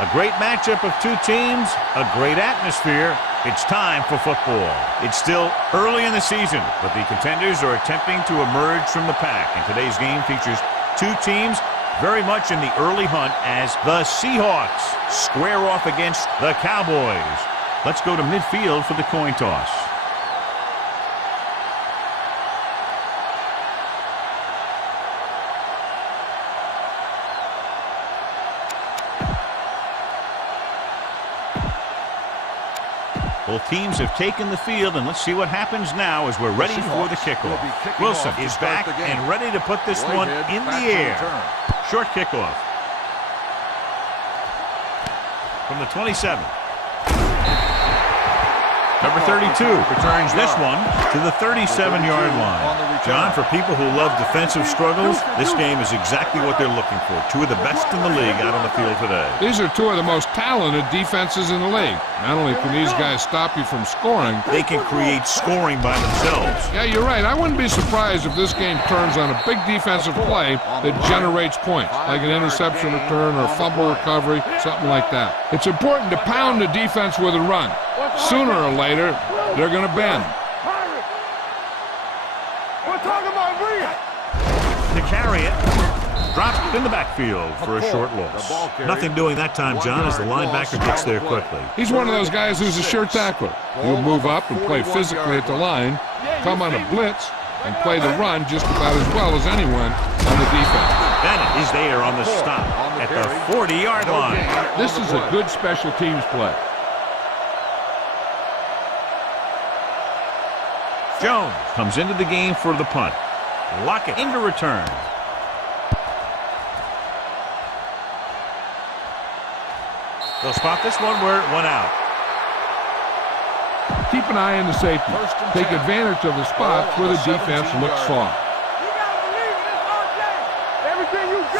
A great matchup of two teams, a great atmosphere. It's time for football. It's still early in the season, but the contenders are attempting to emerge from the pack. And today's game features two teams very much in the early hunt as the Seahawks square off against the Cowboys. Let's go to midfield for the coin toss. Both teams have taken the field, and let's see what happens now as we're ready for the kickoff. Wilson is back and ready to put this one in the air. Short kickoff. From the 27. Number 32 returns this one to the 37-yard line. John, for people who love defensive struggles, this game is exactly what they're looking for. Two of the best in the league out on the field today. These are two of the most talented defenses in the league. Not only can these guys stop you from scoring, they can create scoring by themselves. Yeah, you're right. I wouldn't be surprised if this game turns on a big defensive play that generates points, like an interception return or a fumble recovery, something like that. It's important to pound the defense with a run. Sooner or later, they're going to bend. To carry it, dropped in the backfield for a short loss. Nothing doing that time, John, as the linebacker gets there quickly. He's one of those guys who's a sure tackler. He'll move up and play physically at the line, come on a blitz, and play the run just about as well as anyone on the defense. Bennett is there on the stop at the 40-yard line. This is a good special teams play. Jones comes into the game for the punt. Lockett into return. They'll spot this one where it went out. Keep an eye on the safety. Take advantage of the spots where the defense looks soft.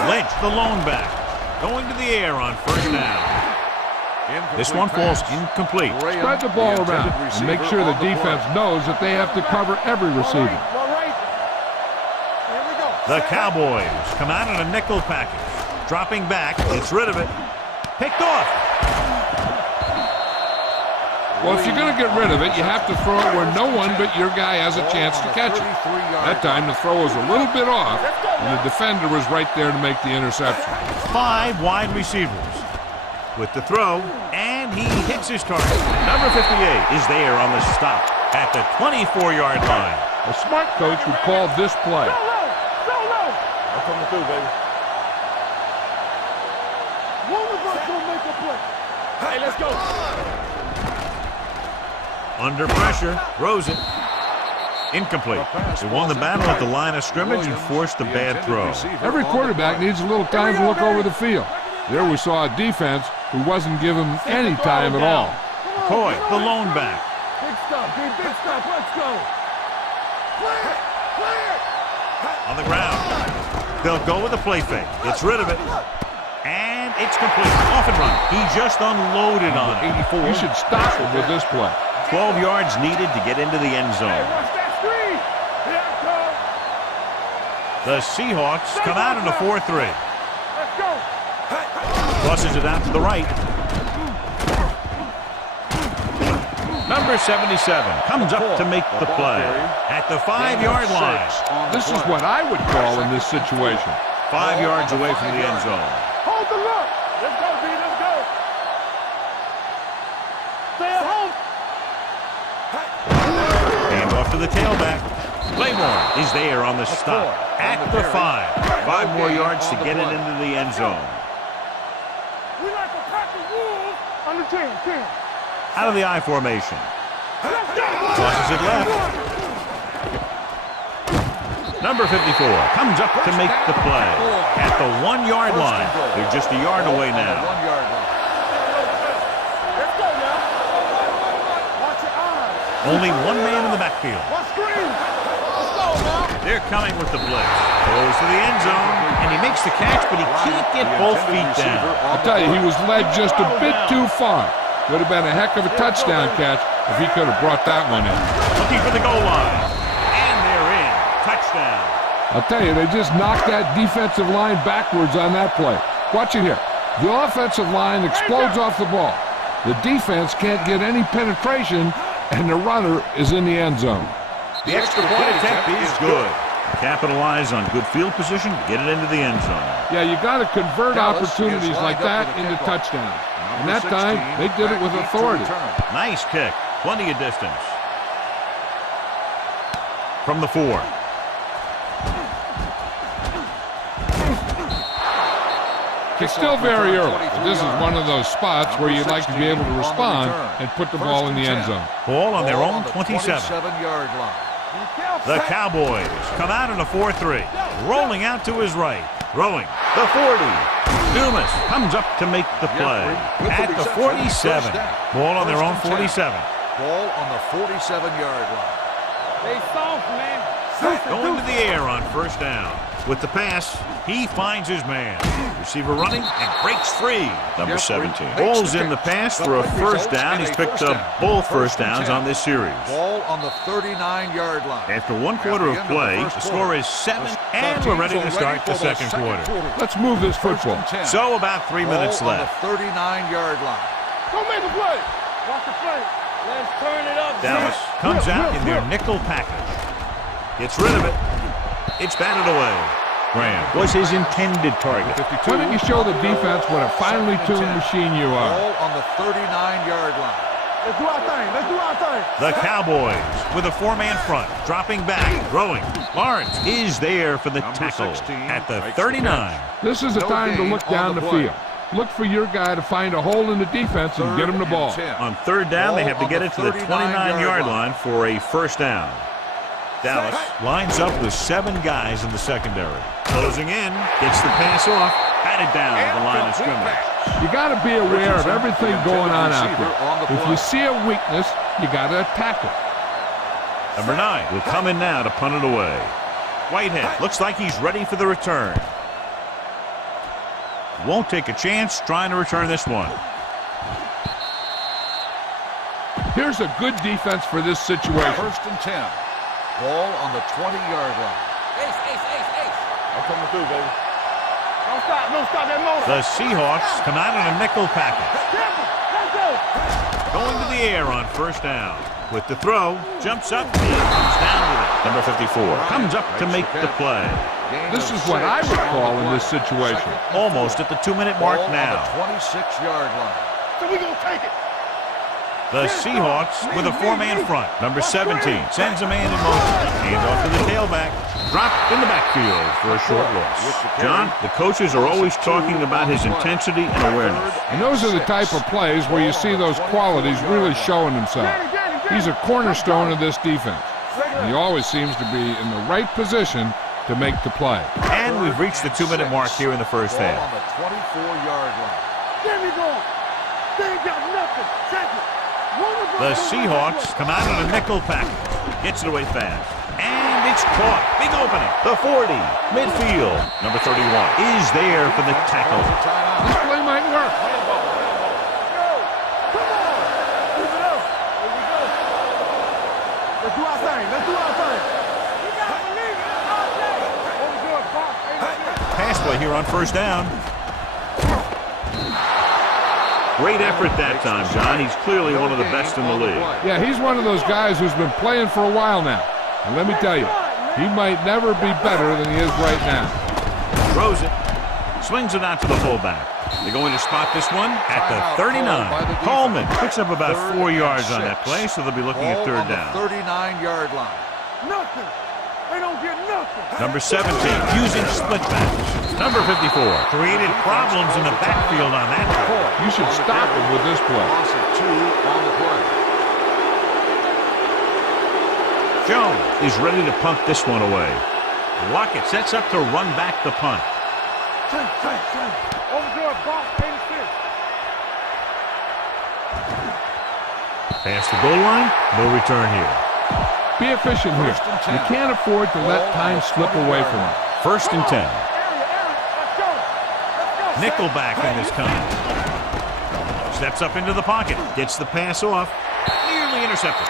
Lynch, the lone back, going to the air on first down. This one falls incomplete. Spread the ball around and make sure the defense knows that they have to cover every receiver. The Cowboys come out in a nickel package. Dropping back, gets rid of it. Picked off. Well, if you're going to get rid of it, you have to throw it where no one but your guy has a chance to catch it. That time the throw was a little bit off, and the defender was right there to make the interception. 5 wide receivers. With the throw, and he hits his target. Number 58 is there on the stop at the 24-yard line. A smart coach would call this play. I'm coming through, baby. One of us will make a play. Hey, let's go. Under pressure, throws it. Incomplete. They won the battle at the line of scrimmage and forced a bad throw. Every quarterback needs a little time to look over the field. There we saw a defense who wasn't given any time at all. Coy, the lone back. Big stop, big stop, let's go. Clear, clear. On the ground. They'll go with a play fake. Gets rid of it. And it's complete. Off and run. He just unloaded on it. 84. You should stop him with this play. 12 yards needed to get into the end zone. The Seahawks come out in a 4-3. Let's go. Crosses it out to the right. Number 77 comes up to make the play at the 5-yard line. This is what I would call in this situation. 5 yards away from the end zone. Hold the look. Let's go, B. Let's go. Stay at home. Hand off to the tailback. Claymore is there on the stop at the 5. 5 more yards to get it into the end zone. We like a pack of wolves on the 10. Out of the I formation. Tosses it left. Number 54 comes up to make the play at the 1-yard line. They're just a yard away now. Let's go now. Watch your eyes. Only one man in the backfield. Watch screen. Let's go now. They're coming with the blitz. Goes to the end zone, and he makes the catch, but he can't get both feet down. I'll tell you, he was led just a bit too far. Would have been a heck of a touchdown catch if he could have brought that one in. Looking for the goal line. And they're in. Touchdown. I'll tell you, they just knocked that defensive line backwards on that play. Watch it here. The offensive line explodes off the ball. The defense can't get any penetration, and the runner is in the end zone. The extra point attempt is good. Capitalize on good field position, get it into the end zone. Yeah, you got to convert opportunities like that into touchdowns. And that time, they did it with authority. Nice kick. Plenty of distance. From the 4. It's still very early, but this is one of those spots where you'd like to be able to respond and put the ball in the end zone. Ball on their own 27-yard line. The Cowboys come out in a 4-3. Rolling out to his right. Throwing. The 40. Dumas comes up to make the play. At the 47. Ball on their own 47. Ball on the 47-yard line. They soft, man. Going to the air on first down. With the pass, he finds his man. Receiver running and breaks free. Number 17. Ball's in the pass for a first down. He's picked up both first downs on this series. Ball on the 39-yard line. After 1 quarter of play, the score is 7, and we're ready to start the second quarter. Let's move this football. So about 3 minutes left. On the 39-yard line. Don't make a play. Watch the play. Let's turn it up. Dallas comes out in their nickel package. Gets rid of it. It's batted away. Graham was his intended target. Why don't you show the defense what a finely tuned machine you are? Ball on the 39-yard line. Let's do our thing. Let's do our thing. The Cowboys with a 4-man front, dropping back, throwing. Lawrence is there for the tackle at the 39. This is the time to look down the field. Look for your guy to find a hole in the defense and get him the ball. On third down, they have to get it to the 29-yard line for a first down. Dallas lines up with 7 guys in the secondary. Closing in, gets the pass off, batted down at the line of scrimmage. You got to be aware of everything going on out there. If you see a weakness, you got to attack it. Number 9 will come in now to punt it away. Whitehead looks like he's ready for the return. Won't take a chance trying to return this one. Here's a good defense for this situation. First and 10. Ball on the 20-yard line. Ace. I'm coming through, baby. Don't stop that motor. The Seahawks come out in a nickel package. Let's go. Going to the air on first down. With the throw, jumps up, and comes down with it. Number 54 comes up to make the play. This is what I would call in this situation. Almost at the 2-minute mark now. On the 26-yard line. So we gonna take it. The Seahawks with a 4-man front. Number 17 sends a man in motion. Hand off to the tailback. Dropped in the backfield for a short loss. John, the coaches are always talking about his intensity and awareness. And those are the type of plays where you see those qualities really showing themselves. He's a cornerstone of this defense. And he always seems to be in the right position to make the play. And we've reached the 2-minute mark here in the first half. On the 24-yard line. Get me going. They ain't got nothing. Check it. The Seahawks come out in a nickel package. Gets it away fast. And it's caught. Big opening. The 40. Midfield. Number 31 is there for the tackle. This play might work. Let's do our thing. You gotta believe it. Overdo it, Pop. Pass play here on first down. Great effort that time, John. He's clearly one of the best in the league. Yeah, he's one of those guys who's been playing for a while now. And let me tell you, he might never be better than he is right now. Throws it. Swings it out to the fullback. They're going to spot this one at the 39. Coleman picks up about 4 yards on that play, so they'll be looking at third down. 39-yard line. Nothing. They don't get nothing. Number 17 using split backs. Number 54 created problems in the backfield on that play. You should stop him with this play. Loss of 2 on the play. Jones is ready to punt this one away. Lockett sets up to run back the punt. Overdo it, Pop. 86. Past the goal line, no return here. Be efficient here. You can't afford to let time slip away from you. First and 10. Nickelback in this time. Steps up into the pocket. Gets the pass off. Nearly intercepted.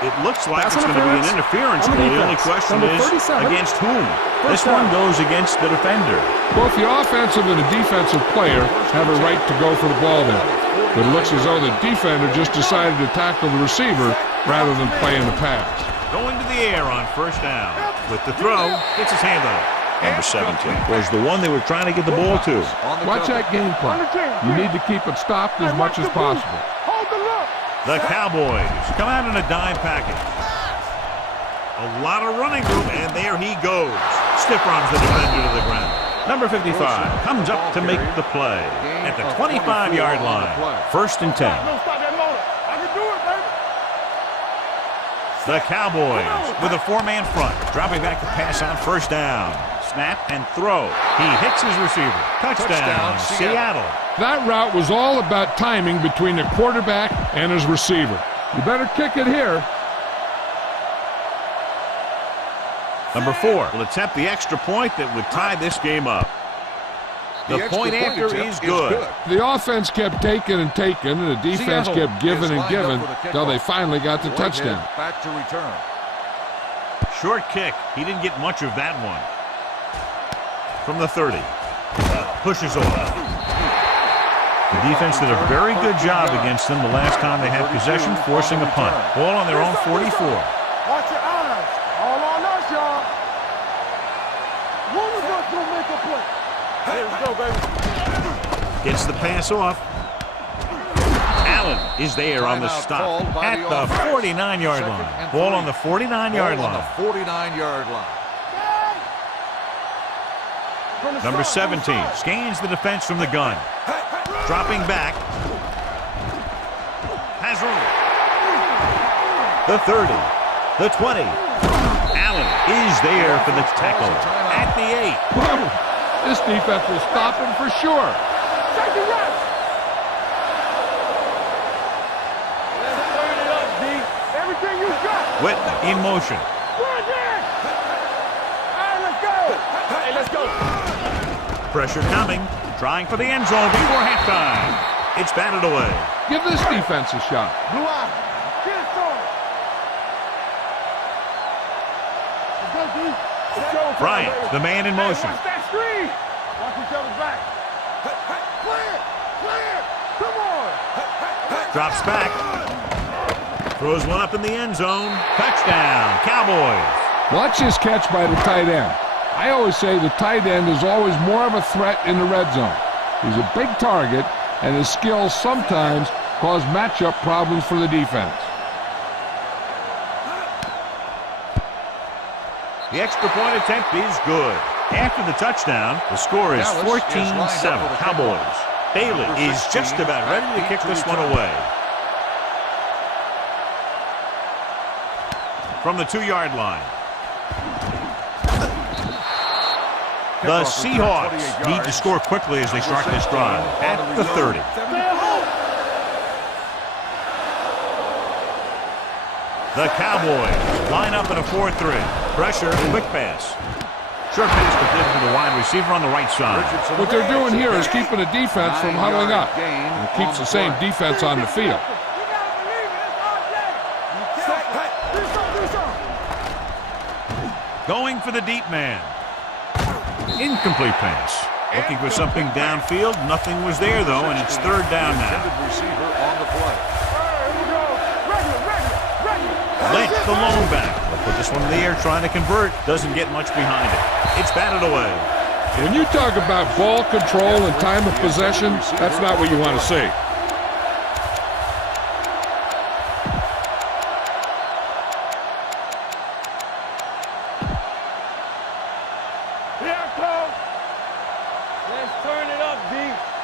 It looks like Pass it's going to be an interference on the goal. The only defense. question Number is 37. against whom? This First one down. goes against the defender. Both the offensive and the defensive player have a right to go for the ball there. But it looks as though the defender just decided to tackle the receiver rather than playing the pass. Going to the air on first down. With the throw, gets his hand on it. Number 17 was the one they were trying to get the ball to. Watch that game plan. You need to keep it stopped as much as possible. Hold the look. The Cowboys come out in a dime package. A lot of running room, and there he goes. Stiff arms the defender to the ground. Number 55 comes up to make the play at the 25-yard line. First and 10. No, stop that motor. I can do it, baby. The Cowboys with a four-man front, dropping back to pass on first down. Snap and throw. He hits his receiver. Touchdown, Seattle. That route was all about timing between the quarterback and his receiver. You better kick it here. Number 4 will attempt the extra point that would tie this game up. The point after is good. The offense kept taking and taking, and the defense kept giving and giving until they finally got the touchdown. Back to return. Short kick. He didn't get much of that one. From the 30. Pushes off. The defense did a very good job against them the last time they had possession, forcing a punt. Ball on their own 44. Watch your eyes. All on us, y'all. One of us gonna make a play. There we go, baby. Gets the pass off. Allen is there on the stop at the 49-yard line. Ball on the 49-yard line. On the 49-yard line. Number 17 scans the defense from the gun. Dropping back. Has room. The 30. The 20. Allen is there for the tackle at the 8. This defense will stop him for sure. Take the rest. Let's turn it up, D. Everything you got. Whitman in motion. Run there. All right, let's go. Hey, let's go. Pressure coming. Trying for the end zone before halftime. It's batted away. Give this defense a shot. Blue eye. Get it started. Let's go, D. Let's go. Bryant, the man in motion. Hey, watch that screen. Watch each other's back. Clear. Clear. Come on. Drops back. Throws one up in the end zone. Touchdown, Cowboys. Watch this catch by the tight end. I always say the tight end is always more of a threat in the red zone. He's a big target, and his skills sometimes cause matchup problems for the defense. The extra point attempt is good. After the touchdown, the score is 14-7 Cowboys. Bailey is just about ready to kick this one away. From the 2-yard line. The Seahawks need to score quickly as they start this drive at the 30. The Cowboys line up in a 4-3. Pressure, quick pass. Short pass completed to the wide receiver on the right side. What they're doing here is keeping the defense from huddling up. And it keeps the same defense on the field. Going for the deep man. Incomplete pass. Looking for something downfield. Nothing was there, though, and it's third down now. Receiver on the play. Lynch, the lone back. They'll put this one in the air, trying to convert. Doesn't get much behind it. It's batted away. When you talk about ball control and time of possession, that's not what you want to see.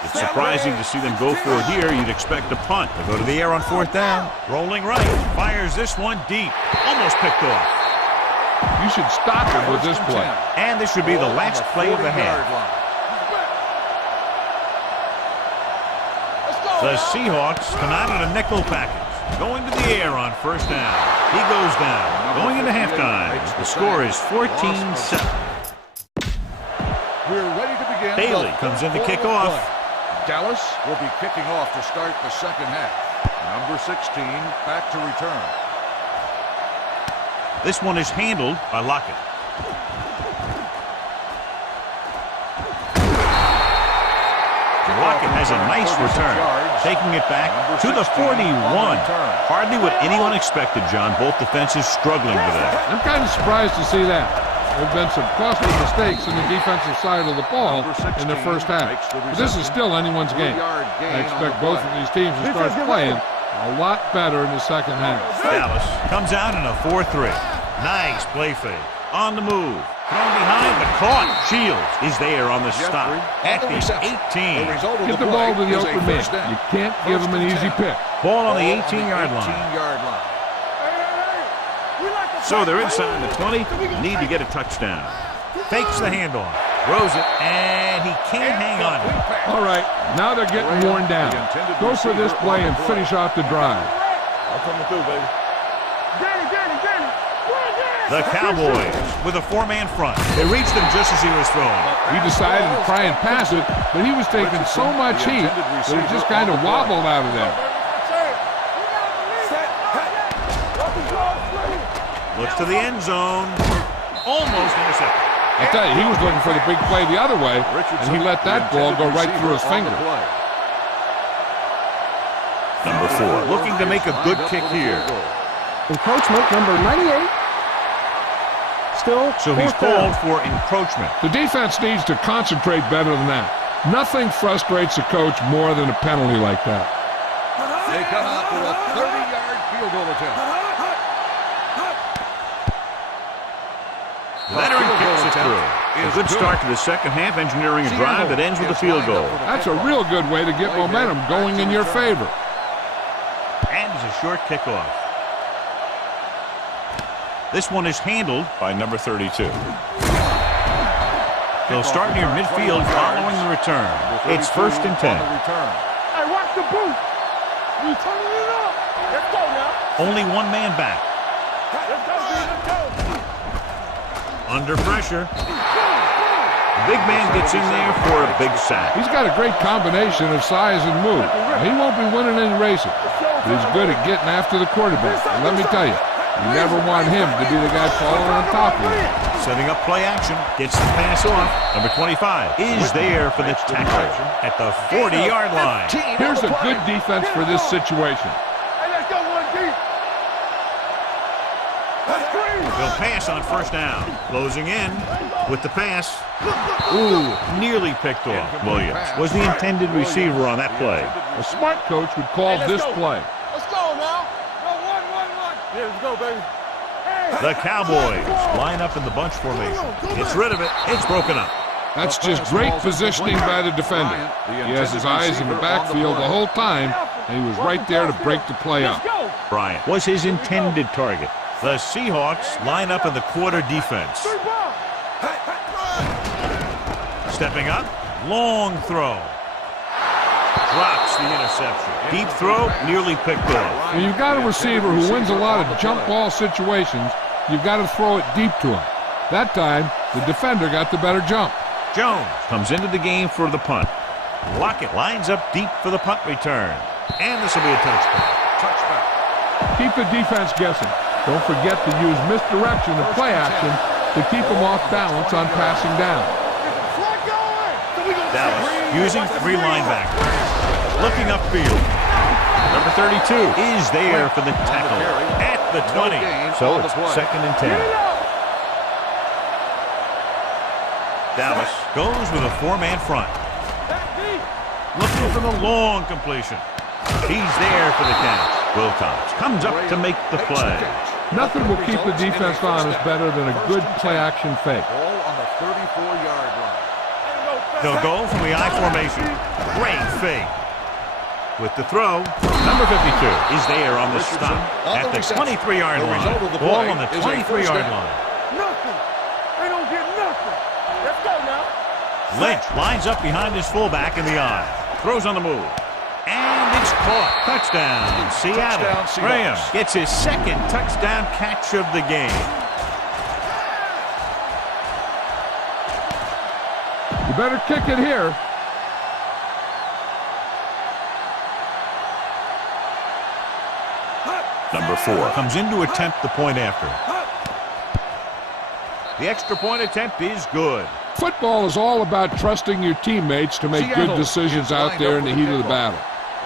It's surprising to see them go for it here. You'd expect a punt. They go to the air on fourth down. Rolling right. Fires this one deep. Almost picked off. You should stop him with this play. And this should be the last play of the half. The Seahawks come out in a nickel package. Going to the air on first down. He goes down. Going into halftime. The score is 14-7. We're ready to begin. Bailey comes in to kick off. Dallas will be kicking off to start the second half. Number 16 back to return. This one is handled by Lockett. Lockett has a nice return, taking it back to the 41. Hardly what anyone expected, John. Both defenses struggling with that. I'm kind of surprised to see that. There have been some costly mistakes in the defensive side of the ball in the first half. But this is still anyone's game. I expect both of these teams to start playing a lot better in the second half. Dallas comes out in a 4-3. Nice play fake. On the move. Thrown behind, but caught. Shields is there on the stop at the 18. Get the ball to the open man. You can't give him an easy pick. Ball on the 18-yard line. So they're inside the 20. Need to get a touchdown. Fakes the handoff. Throws it, and he can't hang on to it. All right, now they're getting worn down. Go for this play and finish off the drive. I'm coming through, baby. The Cowboys with a 4-man front. They reached him just as he was throwing. He decided to try and pass it, but he was taking so much heat that it just kind of wobbled out of there. Looks to the end zone. Almost intercepted. I tell you, he was looking for the big play the other way, and he let that ball go right through his finger. Number 4, looking to make a good kick here. Encroachment, number 98. So he's called for encroachment. The defense needs to concentrate better than that. Nothing frustrates a coach more than a penalty like that. They come out for a 30-yard field goal attempt. Veteran kicks it through. A good start to the second half, engineering a drive that ends with a field goal. That's a real good way to get momentum going in your favor. And it's a short kickoff. This one is handled by number 32. They'll start near midfield following the return. It's 1st and 10. Hey, watch the boot. You turning it up. Let's go now. Only one man back. Let's go, let's go. Under pressure. The big man gets in there for a big sack. He's got a great combination of size and move. He won't be winning any races, but he's good at getting after the quarterback. And let me tell you, you never want him to be the guy falling on top of you. Setting up play action. Gets the pass off. Number 25 is there for the tackle at the 40-yard line. Here's a good defense for this situation. Hey, let's go one deep. They'll pass on 1st down. Closing in with the pass. Ooh, nearly picked off. Williams was the intended receiver on that play. A smart coach would call this play. Let's go now. Yeah, let's go, baby. The Cowboys line up in the bunch formation. Gets rid of it. It's broken up. That's just great positioning by the defender. He has his eyes in the backfield the whole time, and he was right there to break the play up. Bryant was his intended target. The Seahawks line up in the quarter defense. Stepping up, long throw. Drops the interception. Deep throw, nearly picked off. When you've got a receiver who wins a lot of jump ball situations, you've got to throw it deep to him. That time, the defender got the better jump. Jones comes into the game for the punt. Lockett lines up deep for the punt return. And this will be a touchdown. Keep the defense guessing. Don't forget to use misdirection and play action to keep them off balance on passing down. Dallas using 3 linebackers. Looking upfield. Number 32 is there for the tackle at the 20. So it's 2nd and 10. Dallas goes with a 4-man front. Looking for the long completion. He's there for the catch. Wilcox comes up to make the play. Nothing will keep the defense honest better than a good play-action fake. Ball on the 34-yard line. They'll go from the I formation. Great fake. With the throw, number 52 is there on the stop at the 23-yard line. Ball on the 23-yard line. Nothing. They don't get nothing. Let's go now. Lynch lines up behind his fullback in the I. Throws on the move. And it's caught. Touchdown, Seattle. Touchdown, Graham Seahawks. gets his 2nd touchdown catch of the game. You better kick it here. Number 4 comes in to attempt the point after. The extra point attempt is good. Football is all about trusting your teammates to make good decisions out there in the heat of the battle.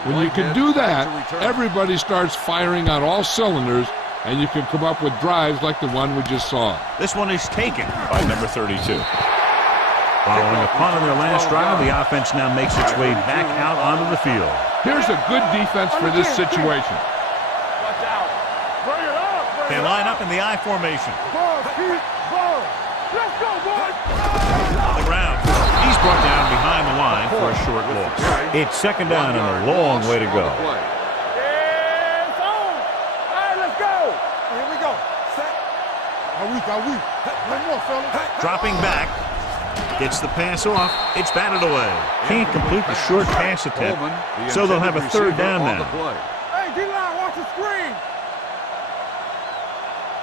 When you can do that, everybody starts firing on all cylinders, and you can come up with drives like the one we just saw. This one is taken by number 32. Following a punt on their last drive, the offense now makes its way back out onto the field. Here's a good defense for this situation. Watch out. Bring it up. They line up in the I formation. Ball, keep, ball. Let's go, boys. On the ground. He's brought down behind the line for a short loss. It's second down and a long way to go. It's on. All right, let's go. Here we go. Set. Are we? One more, fellas. Dropping back. Gets the pass off. It's batted away. Can't complete the short pass attempt, so they'll have a third down now. Hey, D-line, watch the screen.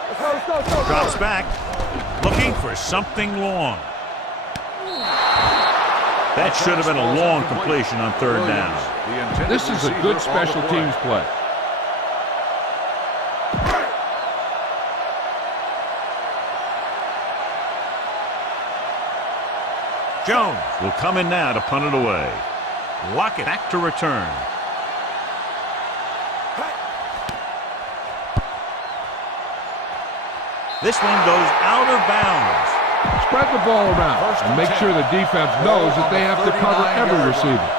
Let's go. Drops back. Looking for something long. That should have been a long completion on third down. This is a good special teams play. Jones will come in now to punt it away. Lockett back to return. This one goes out of bounds. Spread the ball around and make sure the defense knows that they have to cover every receiver.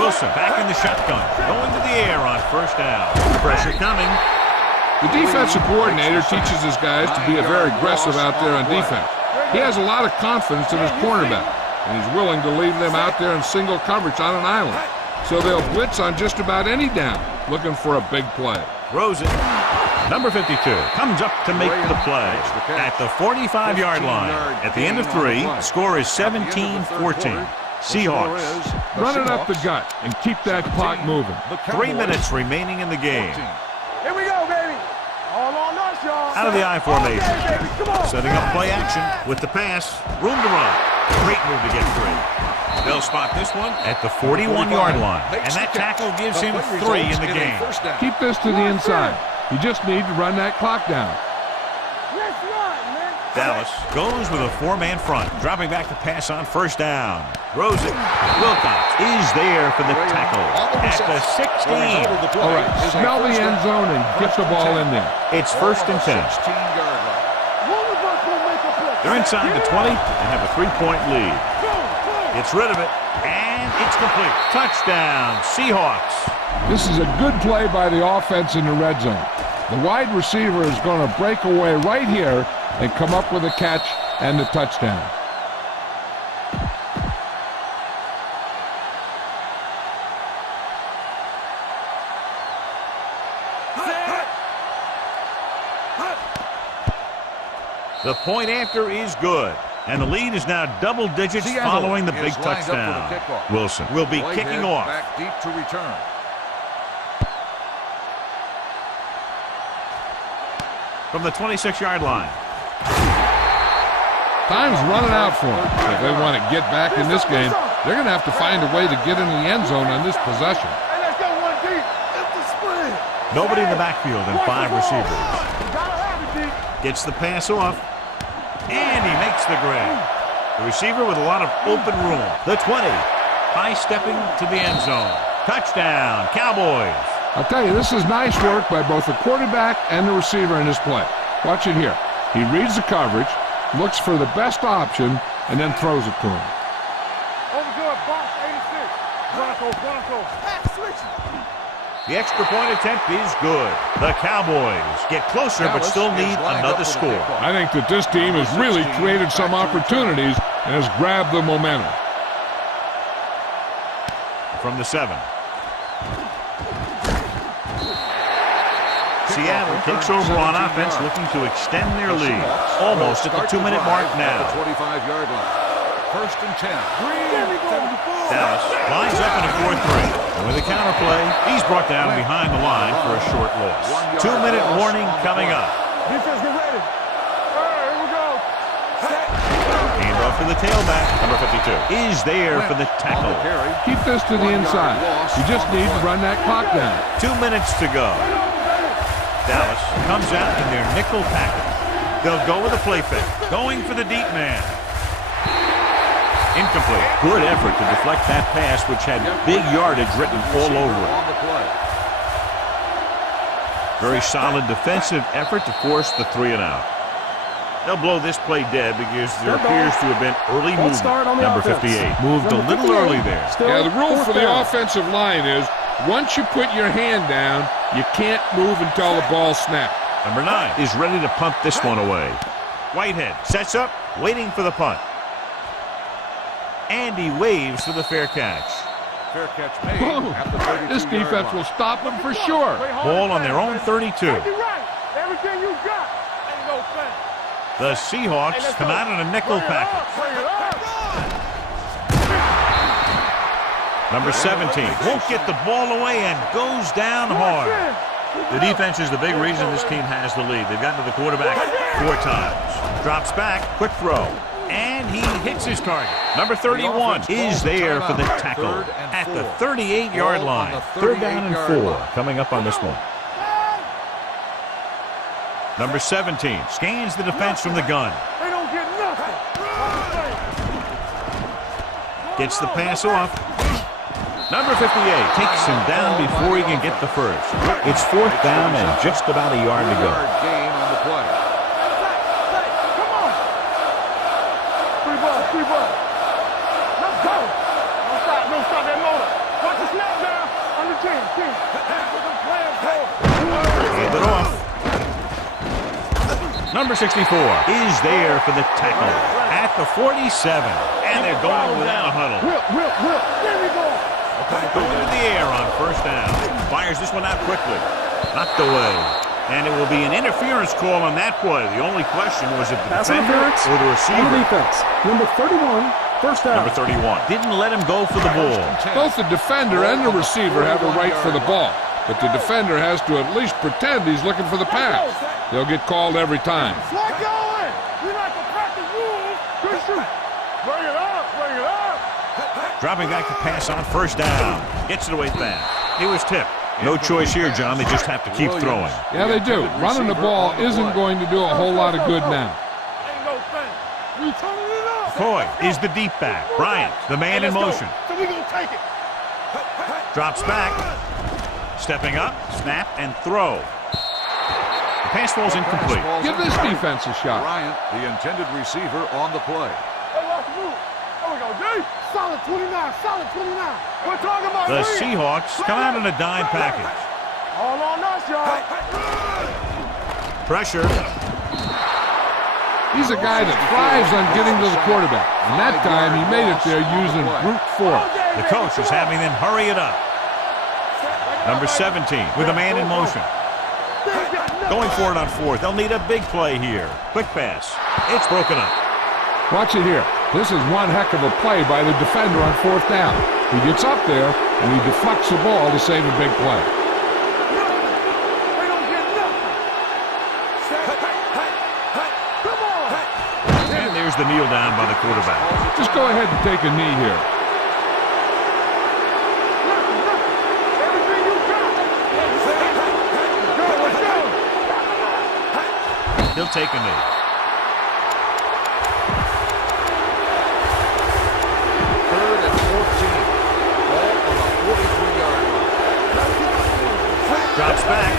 Wilson back in the shotgun. Going to the air on first down. Pressure coming. The defensive coordinator teaches his guys to be very aggressive out there on defense. He has a lot of confidence in his cornerback, and he's willing to leave them out there in single coverage on an island. So they'll blitz on just about any down, looking for a big play. Throws it. Number 52 comes up to make the play at the 45-yard line. At the end of 3, score is 17-14. Seahawks. Run it up the gut and keep that clock moving. 3 minutes remaining in the game. Here we go, baby. All on us, y'all. Out of the I formation. Okay, baby. Come on. Setting up play action with the pass. Room to run. Great move to get free. They'll spot this one at the 41-yard line. And that tackle gives him 3 in the game. Keep this to the inside. You just need to run that clock down. Let's run, man. Dallas goes with a 4-man front. Dropping back to pass on first down. Throws it. Wilcox is there for the tackle at the 16. All right, smell the end zone and get the ball in there. It's first and 10. They're inside the 20 and have a 3-point lead. Gets rid of it, and it's complete. Touchdown, Seahawks. This is a good play by the offense in the red zone. The wide receiver is going to break away right here and come up with a catch and the touchdown. The point after is good, and the lead is now double digits following the big touchdown. Wilson will be kicking off. Back deep to return. From the 26-yard line. Time's running out for them. If they want to get back in this game, they're going to have to find a way to get in the end zone on this possession. Hey, let's go one deep. It's the sprint. Nobody in the backfield and 5 receivers. Gotta have it, deep. Gets the pass off, and he makes the grab. The receiver with a lot of open room. The 20, high-stepping to the end zone. Touchdown, Cowboys. I'll tell you, this is nice work by both the quarterback and the receiver in this play. Watch it here. He reads the coverage, looks for the best option, and then throws it to him. Over good, box 86. Bronco. Pass switch. The extra point attempt is good. The Cowboys get closer but still need another score. I think that this team has really created some opportunities and has grabbed the momentum. From the 7. Seattle takes over on offense, looking to extend their lead. Almost at the 2-minute mark now. 25-yard line. First and 10. Dallas lines up in a 4-3. And with a counter play, he's brought down behind the line for a short loss. 2-minute warning coming up. Defense, get ready. All right, here we go. Hand off to the tailback. Number 52 is there for the tackle. Keep this to the inside. You just need to run that clock down. 2 minutes to go. Dallas comes out in their nickel package. They'll go with a play fake. Going for the deep man. Incomplete. Good effort to deflect that pass, which had big yardage written all over it. Very solid defensive effort to force the 3-and-out. They'll blow this play dead because there appears to have been early movement. Number 58 moved a little early there. Yeah, the rule for the offensive line is once you put your hand down, you can't move until the ball snaps. Number 9 is ready to punt this one away. Whitehead sets up, waiting for the punt. And he waves for the fair catch. Fair catch made at the 32-yard This defense line. will stop them for sure. Ball on their own 32. Everything you got. Ain't no thing. The Seahawks come out in a nickel package. Bring it up. Number 17 won't get the ball away and goes down hard. The defense is the big reason this team has the lead. They've gotten to the quarterback 4 times. Drops back, quick throw. And he hits his target. Number 31 is there for the tackle at the 38-yard line. 3rd down and 4 coming up on this one. Number 17 scans the defense from the gun. They don't get nothing. Gets the pass off. Number 58 takes him down before he can get the first. It's 4th down and just about a yard to go. Gain on the play. Come on. Free ball. Let's go. Don't stop that motor. Watch the snap down on the team. Hand it off. Number 64 is there for the tackle at the 47. And they're going without a huddle. Whip. There we go. Going to the air on 1st down. Fires this one out quickly. Knocked away. And it will be an interference call on that play. The only question was if the defender or the receiver. On defense. Number 31, 1st down. Number 31 didn't let him go for the ball. Both the defender and the receiver have a right for the ball, but the defender has to at least pretend he's looking for the pass. They'll get called every time. Slide going. We like to practice rules. Good shoot. Bring it up. Dropping back to pass on 1st down. Gets it away fast. He was tipped. No choice here, John. They just have to keep throwing. Yeah, they do. Running the ball isn't going to do a whole lot of good now. Ain't no thing. We turning it up. Coy is the deep back. Bryant, the man in motion. So we gonna take it. Drops back. Stepping up, snap, and throw. The pass falls incomplete. Give this defense a shot. Bryant, the intended receiver, on the play. Hey, watch the move. There we go, D. Solid 29. We're talking about The lead. Seahawks come out in a dime package. All on us, y'all. Pressure. He's a guy that thrives on getting to the quarterback, and that time he made it there using brute force. The coach is having them hurry it up. Number 17 with a man in motion. Going for it on 4th. They'll need a big play here. Quick pass. It's broken up. Watch it here. This is one heck of a play by the defender on 4th down. He gets up there, and he deflects the ball to save a big play. They don't get nothing. Come on. And there's the kneel down by the quarterback. Just go ahead and take a knee here. Everything you got. Let's go. He'll take a knee. 3rd and 14. Ball on the 43-yard line. Drops back.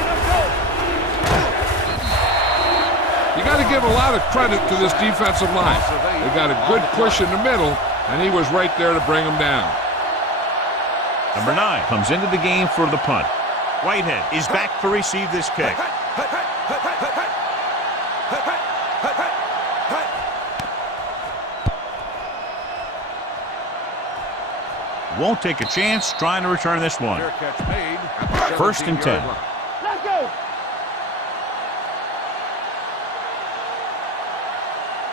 You got to give a lot of credit to this defensive line. They got a good push in the middle, and he was right there to bring him down. Number 9 comes into the game for the punt. Whitehead is back to receive this kick. Won't take a chance trying to return this one. Fair catch made at the 1st and 10. 17-yard line. Let's go.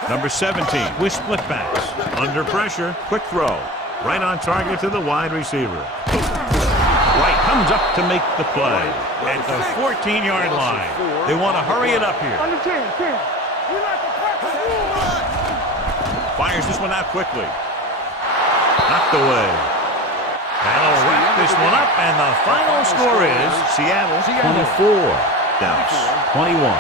Number 17 with split backs. Under pressure, quick throw. Right on target to the wide receiver. White comes up to make the play at the 14-yard line. They want to hurry it up here. On the 10. We like to practice rules. Fires this one out quickly. Knocked away. That'll wrap this one up, and the final score is Seattle 24, Dallas 21.